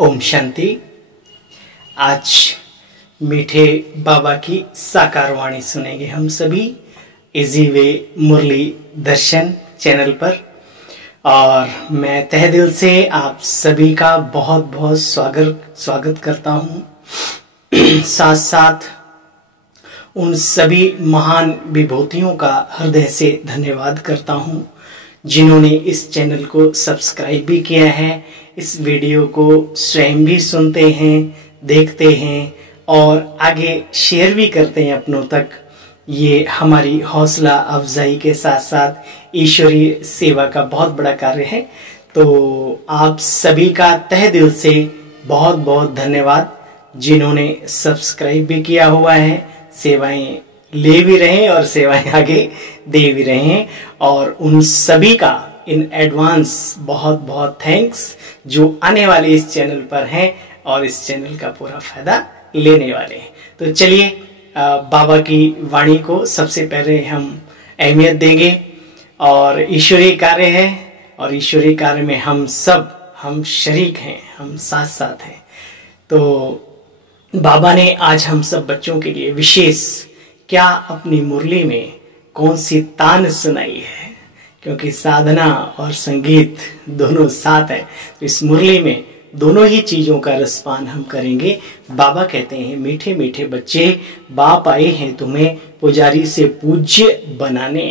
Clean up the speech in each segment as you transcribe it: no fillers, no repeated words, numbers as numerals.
ओम शांति। आज मीठे बाबा की साकार वाणी सुनेंगे हम सभी इजी वे मुरली दर्शन चैनल पर। और मैं तहे दिल से आप सभी का बहुत बहुत स्वागत करता हूँ। साथ साथ उन सभी महान विभूतियों का हृदय से धन्यवाद करता हूँ जिन्होंने इस चैनल को सब्सक्राइब भी किया है, इस वीडियो को स्वयं भी सुनते हैं, देखते हैं और आगे शेयर भी करते हैं अपनों तक। ये हमारी हौसला अफजाई के साथ साथ ईश्वरीय सेवा का बहुत बड़ा कार्य है। तो आप सभी का तहे दिल से बहुत बहुत धन्यवाद जिन्होंने सब्सक्राइब भी किया हुआ है, सेवाएं ले भी रहे हैं और सेवाएं आगे दे भी रहे हैं। और उन सभी का इन एडवांस बहुत बहुत थैंक्स जो आने वाले इस चैनल पर हैं और इस चैनल का पूरा फायदा लेने वाले हैं। तो चलिए बाबा की वाणी को सबसे पहले हम अहमियत देंगे। और ईश्वरीय कार्य है और ईश्वरीय कार्य में हम शरीक हैं, हम साथ साथ हैं। तो बाबा ने आज हम सब बच्चों के लिए विशेष क्या अपनी मुरली में कौन सी तान सुनाई है, क्योंकि साधना और संगीत दोनों साथ है। तो इस मुरली में दोनों ही चीजों का रसपान हम करेंगे। बाबा कहते हैं, मीठे मीठे बच्चे, बाप आए हैं तुम्हें पुजारी से पूज्य बनाने।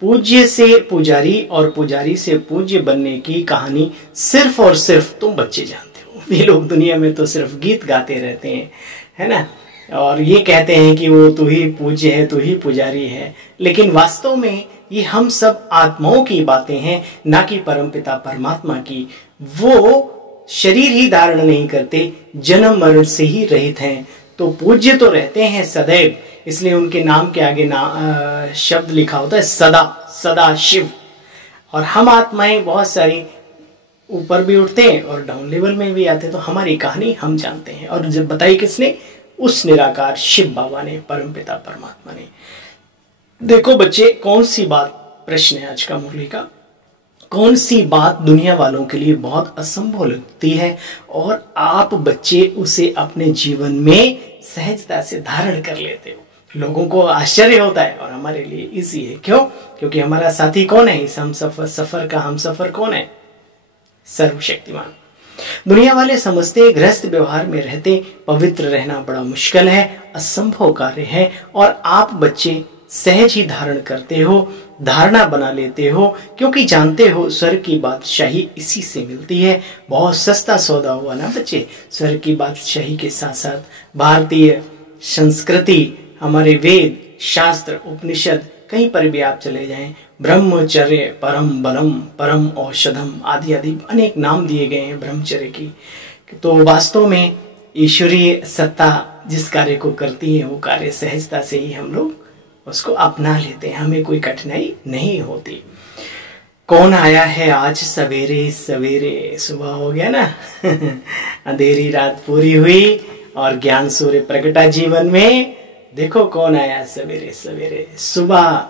पूज्य से पुजारी और पुजारी से पूज्य बनने की कहानी सिर्फ और सिर्फ तुम बच्चे जानते हो। ये लोग दुनिया में तो सिर्फ गीत गाते रहते हैं, है ना, और ये कहते हैं कि वो तू ही पूज्य है, तू ही पुजारी है। लेकिन वास्तव में ये हम सब आत्माओं की बातें हैं, ना कि परमपिता परमात्मा की। वो शरीर ही धारण नहीं करते, जन्म मरण से ही रहित हैं। तो पूज्य तो रहते हैं सदैव, इसलिए उनके नाम के आगे शब्द लिखा होता है सदा, सदा शिव। और हम आत्माएं बहुत सारी ऊपर भी उठते हैं और डाउन लेवल में भी आते हैं। तो हमारी कहानी हम जानते हैं। और जब बताई किसने? उस निराकार शिव बाबा ने, परमपिता परमात्मा ने। देखो बच्चे, कौन सी बात, प्रश्न है आज का मुरली का, कौन सी बात दुनिया वालों के लिए बहुत असंभव लगती है और आप बच्चे उसे अपने जीवन में सहजता से धारण कर लेते हो। लोगों को आश्चर्य होता है और हमारे लिए इजी है। क्यों? क्योंकि हमारा साथी कौन है इस हम सफर का? हम सफर कौन है? सर्वशक्तिमान। दुनिया वाले समझते गृहस्थ व्यवहार में रहते पवित्र रहना बड़ा मुश्किल है, असंभव कार्य है। और आप बच्चे सहज ही धारण करते हो, धारणा बना लेते हो, क्योंकि जानते हो स्वर्ग की बादशाही इसी से मिलती है। बहुत सस्ता सौदा हुआ ना बच्चे। स्वर्ग की बादशाही के साथ साथ भारतीय संस्कृति, हमारे वेद शास्त्र उपनिषद, कहीं पर भी आप चले जाएं, ब्रह्मचर्य परम बलम परम औषधम आदि आदि अनेक नाम दिए गए हैं ब्रह्मचर्य की। तो वास्तव में ईश्वरीय सत्ता जिस कार्य को करती है वो कार्य सहजता से ही हम लोग उसको अपना लेते हैं, हमें कोई कठिनाई नहीं होती। कौन आया है आज सवेरे सवेरे? सुबह हो गया ना अंधेरी रात पूरी हुई और ज्ञान सूर्य प्रगटा जीवन में। देखो कौन आया सवेरे सवेरे। सुबह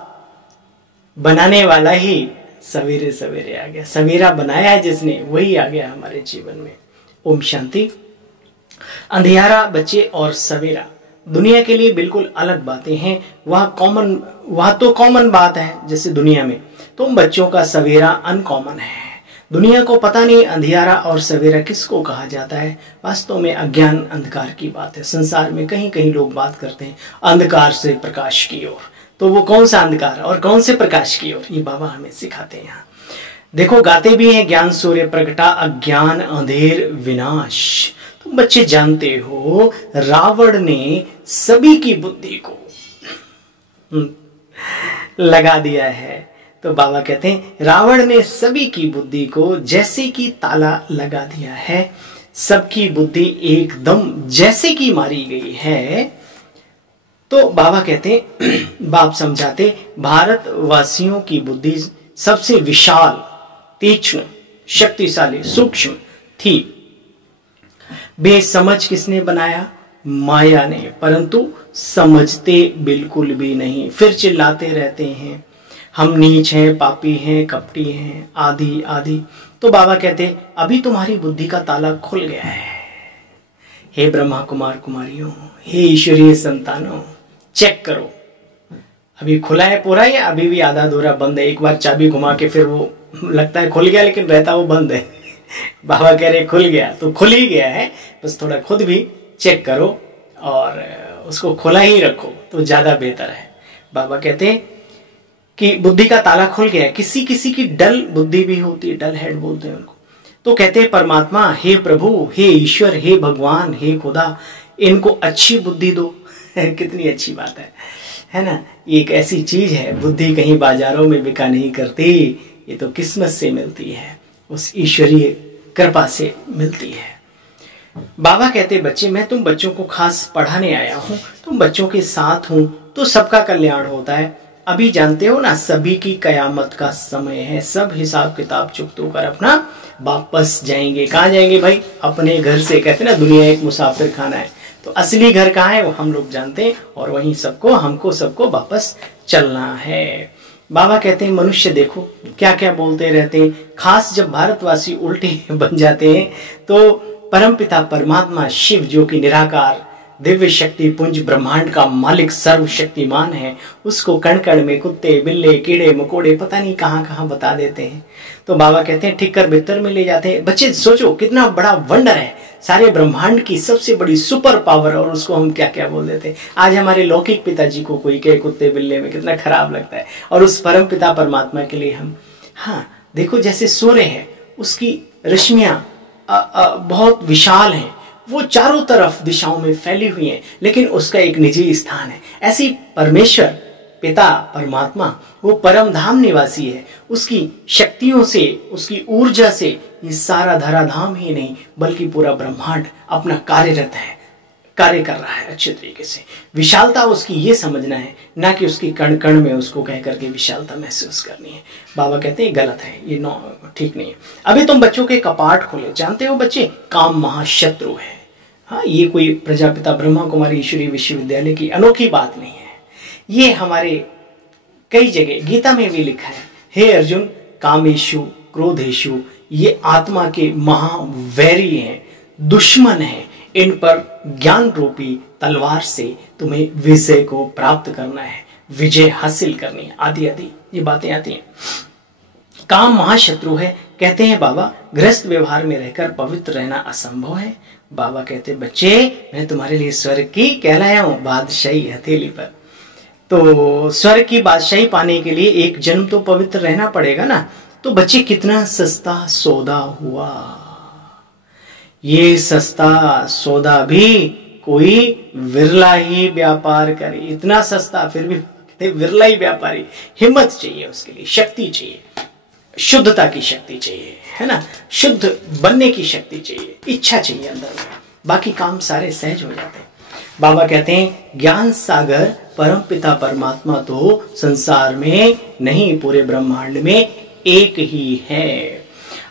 बनाने वाला ही सवेरे सवेरे आ गया। सवेरा बनाया है जिसने, वही आ गया हमारे जीवन में। ओम शांति। अंधियारा बच्चे और सवेरा दुनिया के लिए बिल्कुल अलग बातें हैं। वह तो कॉमन बात है जैसे दुनिया में। तुम बच्चों का सवेरा अनकॉमन है। दुनिया को पता नहीं अंधियारा और सवेरा किसको कहा जाता है। वास्तव में अज्ञान अंधकार की बात है। संसार में कहीं कहीं लोग बात करते हैं अंधकार से प्रकाश की ओर। तो वो कौन सा अंधकार और कौन से प्रकाश की ओर, ये बाबा हमें सिखाते हैं। यहाँ देखो गाते भी हैं, ज्ञान सूर्य प्रगटा अज्ञान अंधेर विनाश। तुम बच्चे जानते हो रावण ने सभी की बुद्धि को लगा दिया है। तो बाबा कहते हैं रावण ने सभी की बुद्धि को जैसे कि ताला लगा दिया है। सबकी बुद्धि एकदम जैसे कि मारी गई है। तो बाबा कहते हैं, बाप समझाते, भारतवासियों की बुद्धि सबसे विशाल, तीक्ष्ण, शक्तिशाली, सूक्ष्म थी। बेसमझ किसने बनाया? माया ने। परंतु समझते बिल्कुल भी नहीं, फिर चिल्लाते रहते हैं हम नीच हैं, पापी हैं, कपटी हैं, आदि आदि। तो बाबा कहते अभी तुम्हारी बुद्धि का ताला खुल गया है। हे ब्रह्मा कुमार कुमारियों, हे ईश्वरीय संतानों, चेक करो अभी खुला है पूरा या अभी भी आधा अधूरा बंद है। एक बार चाबी घुमा के फिर वो लगता है खुल गया लेकिन रहता वो बंद है। बाबा कह रहे खुल गया तो खुल ही गया है, बस थोड़ा खुद भी चेक करो और उसको खुला ही रखो तो ज्यादा बेहतर है। बाबा कहते हैं कि बुद्धि का ताला खुल गया है। किसी किसी की डल बुद्धि भी होती है, डल हेड बोलते हैं उनको। तो कहते हैं परमात्मा, हे प्रभु, हे ईश्वर, हे भगवान, हे खुदा, इनको अच्छी बुद्धि दो। कितनी अच्छी बात है ना। ये एक ऐसी चीज है, बुद्धि कहीं बाजारों में बिका नहीं करती, ये तो किस्मत से मिलती है, उस ईश्वरीय कृपा से मिलती है। बाबा कहते बच्चे, मैं तुम बच्चों को खास पढ़ाने आया हूँ, तुम बच्चों के साथ हूँ तो सबका कल्याण होता है। अभी जानते हो ना, सभी की कयामत का समय है, सब हिसाब किताब चुकता होकर अपना वापस जाएंगे। कहाँ जाएंगे भाई? अपने घर से। कहते ना दुनिया एक मुसाफिर खाना है, तो असली घर कहाँ है वो हम लोग जानते हैं, और वहीं सबको हमको सबको वापस चलना है। बाबा कहते हैं मनुष्य देखो क्या क्या बोलते रहते हैं, खास जब भारतवासी उल्टे बन जाते हैं तो परमपिता परमात्मा शिव, जो कि निराकार दिव्य शक्ति पुंज ब्रह्मांड का मालिक सर्वशक्तिमान है, उसको कण कण में कुत्ते बिल्ले कीड़े मकोड़े पता नहीं कहाँ कहाँ बता देते हैं। तो बाबा कहते हैं ठीक कर बितर में ले जाते हैं। बच्चे सोचो कितना बड़ा वंडर है, सारे ब्रह्मांड की सबसे बड़ी सुपर पावर, और उसको हम क्या क्या बोल देते हैं। आज हमारे लौकिक पिताजी को कोई कहे कुत्ते बिल्ले में, कितना खराब लगता है, और उस परम पिता परमात्मा के लिए हम, हाँ देखो जैसे सूर्य है, उसकी रश्मियां बहुत विशाल हैं, वो चारों तरफ दिशाओं में फैली हुई हैं, लेकिन उसका एक निजी स्थान है। ऐसी परमेश्वर पिता परमात्मा वो परम धाम निवासी है, उसकी शक्तियों से, उसकी ऊर्जा से ये सारा धराधाम ही नहीं बल्कि पूरा ब्रह्मांड अपना कार्यरत है, कार्य कर रहा है अच्छे तरीके से। विशालता उसकी ये समझना है, ना कि उसकी कण कण में उसको कह करके विशालता महसूस करनी है। बाबा कहते हैं गलत है, ये ठीक नहीं है। अभी तुम बच्चों के कपाट खोले, जानते हो बच्चे काम महाशत्रु है। हाँ, ये कोई प्रजापिता ब्रह्मा कुमारी ईश्वरीय विश्वविद्यालय की अनोखी बात नहीं है, ये हमारे कई जगह गीता में भी लिखा है। हे अर्जुन, कामेशु क्रोधेशु ये आत्मा के महावैरी हैं, दुश्मन हैं, इन पर ज्ञान रूपी तलवार से तुम्हें विजय को प्राप्त करना है, विजय हासिल करनी है, आदि आदि ये बातें आती हैं। काम महाशत्रु है। कहते हैं बाबा गृहस्थ व्यवहार में रहकर पवित्र रहना असंभव है। बाबा कहते बच्चे, मैं तुम्हारे लिए स्वर्ग की कहलाया हूं बादशाही हथेली पर। तो स्वर्ग की बादशाही पाने के लिए एक जन्म तो पवित्र रहना पड़ेगा ना। तो बच्चे कितना सस्ता सौदा हुआ, ये सस्ता सौदा भी कोई विरला ही व्यापार करे। इतना सस्ता फिर भी विरला ही व्यापारी। हिम्मत चाहिए उसके लिए, शक्ति चाहिए, शुद्धता की शक्ति चाहिए, है ना, शुद्ध बनने की शक्ति चाहिए, इच्छा चाहिए अंदर में, बाकी काम सारे सहज हो जाते हैं। बाबा कहते हैं ज्ञान सागर परम पिता परमात्मा तो संसार में नहीं, पूरे ब्रह्मांड में एक ही है,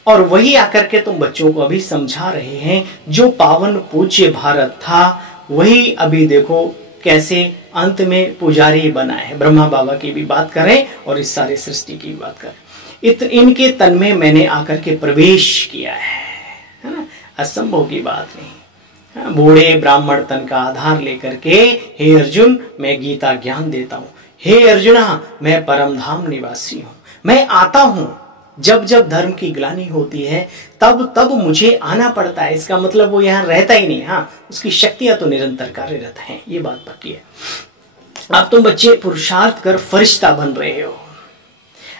और वही आकर के तुम बच्चों को अभी समझा रहे हैं। जो पावन पूज्य भारत था वही अभी देखो कैसे अंत में पुजारी बना है। ब्रह्मा बाबा की भी बात करें और इस सारे सृष्टि की भी बात करें, इनके तन में मैंने आकर के प्रवेश किया है ना, असंभव की बात नहीं। बूढ़े ब्राह्मण तन का आधार लेकर के हे अर्जुन मैं गीता ज्ञान देता हूँ। हे अर्जुना, मैं परम धाम निवासी हूँ, मैं आता हूँ जब जब धर्म की ग्लानि होती है तब तब मुझे आना पड़ता है। इसका मतलब वो यहाँ रहता ही नहीं, हाँ उसकी शक्तियां तो निरंतर कार्यरत हैं, ये बात पक्की है। अब तुम बच्चे पुरुषार्थ कर फरिश्ता बन रहे हो।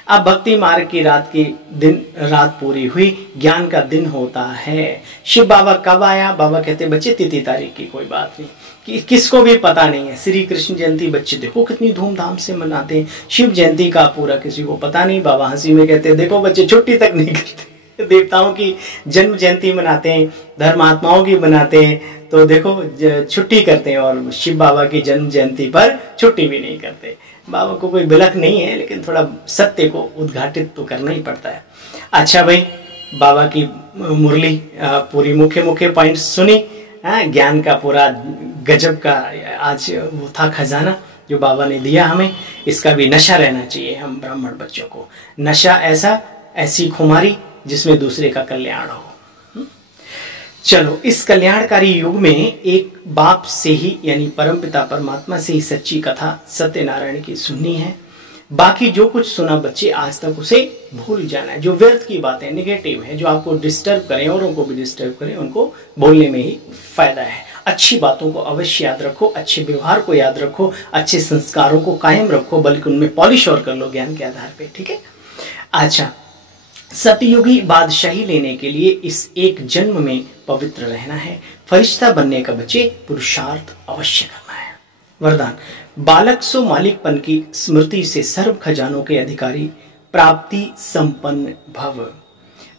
अब भक्ति मार्ग की रात पूरी हुई, ज्ञान का दिन होता है। शिव बाबा कब आया? बाबा कहते बच्चे तिथि तारीख की कोई बात नहीं, कि किसको भी पता नहीं है। श्री कृष्ण जयंती बच्चे देखो कितनी धूमधाम से मनाते हैं, शिव जयंती का पूरा किसी को पता नहीं। बाबा हंसी में कहते हैं देखो बच्चे छुट्टी तक नहीं करते, देवताओं की जन्म जयंती मनाते हैं, धर्मात्माओं की मनाते हैं, तो देखो छुट्टी करते हैं, और शिव बाबा की जन्म जयंती पर छुट्टी भी नहीं करते। बाबा को कोई बिलख नहीं है, लेकिन थोड़ा सत्य को उद्घाटित तो करना ही पड़ता है। अच्छा भाई, बाबा की मुरली पूरी मुख्य पॉइंट सुनी, ज्ञान का पूरा गजब का आज वो था खजाना जो बाबा ने दिया हमें। इसका भी नशा रहना चाहिए हम ब्राह्मण बच्चों को, नशा ऐसी खुमारी जिसमें दूसरे का कल्याण हो। चलो, इस कल्याणकारी युग में एक बाप से ही यानी परमपिता परमात्मा से ही सच्ची कथा सत्यनारायण की सुननी है। बाकी जो कुछ सुना बच्चे आज तक उसे भूल जाना है। जो व्यर्थ की बातें, नेगेटिव है, जो आपको डिस्टर्ब करें, औरों को भी डिस्टर्ब करें, उनको बोलने में ही फायदा है। अच्छी बातों को अवश्य याद रखो, अच्छे व्यवहार को याद रखो, अच्छे संस्कारों को कायम रखो, बल्कि उनमें पॉलिश और कर लो ज्ञान के आधार पे। ठीक है। अच्छा, सतयुगी बादशाही लेने के लिए इस एक जन्म में पवित्र रहना है। फरिश्ता बनने का बच्चे पुरुषार्थ अवश्य करना है। वरदान, बालक सो मालिकपन की स्मृति से सर्व खजानों के अधिकारी प्राप्ति संपन्न भव।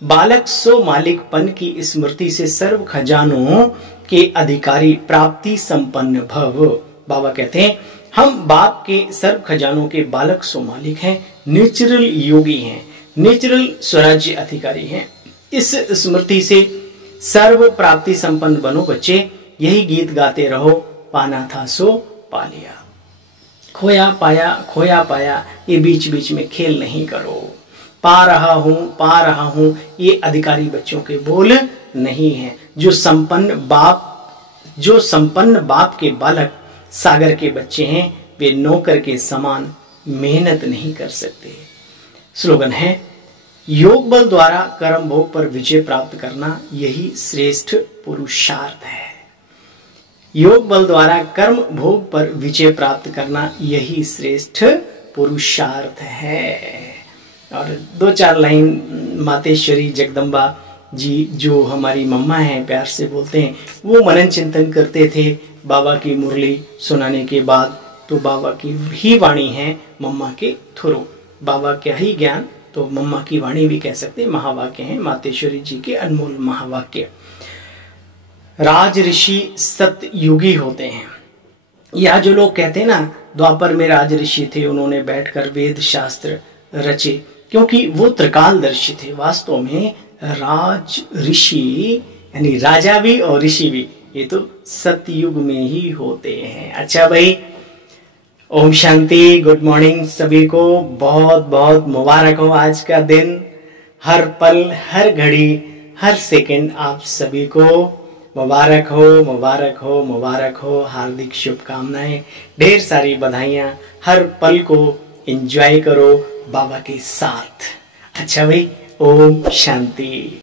बालक सो मालिकपन की स्मृति से सर्व खजानों के अधिकारी प्राप्ति संपन्न भव। बाबा कहते हैं हम बाप के सर्व खजानों के बालक सो मालिक हैं, नेचुरल योगी हैं, नेचुरल स्वराज्य अधिकारी हैं। इस स्मृति से सर्व प्राप्ति संपन्न बनो बच्चे, यही गीत गाते रहो, पाना था सो पा लिया। खोया पाया ये बीच बीच में खेल नहीं करो। पा रहा हूं ये अधिकारी बच्चों के बोल नहीं है। जो संपन्न बाप के बालक सागर के बच्चे हैं, वे नौकर के समान मेहनत नहीं कर सकते। स्लोगन है, योग बल द्वारा कर्म भोग पर विजय प्राप्त करना यही श्रेष्ठ पुरुषार्थ है। योग बल द्वारा कर्म भोग पर विजय प्राप्त करना यही श्रेष्ठ पुरुषार्थ है। और 2-4 लाइन मातेश्वरी जगदम्बा जी, जो हमारी मम्मा हैं, प्यार से बोलते हैं, वो मनन चिंतन करते थे बाबा की मुरली सुनाने के बाद। तो बाबा की ही वाणी है मम्मा के थ्रू। बाबा का ही ज्ञान तो मम्मा की वाणी भी कह सकते हैं, महावाक्य हैं मातेश्वरी जी के अनमोल महावाक्य। राज ऋषि सतयुगी होते हैं। यह जो लोग कहते हैं ना द्वापर में राज ऋषि थे, उन्होंने बैठकर वेद शास्त्र रचे, क्योंकि वो त्रिकालदर्शी थे। वास्तव में राज ऋषि यानी राजा भी और ऋषि भी ये तो सतयुग में ही होते हैं। अच्छा भाई, ओम शांति, गुड मॉर्निंग सभी को। बहुत बहुत मुबारक हो आज का दिन। हर पल, हर घड़ी, हर सेकंड आप सभी को मुबारक हो, मुबारक हो, मुबारक हो। हार्दिक शुभकामनाएं, ढेर सारी बधाइयां। हर पल को एंजॉय करो बाबा के साथ। अच्छा भाई, ओम शांति।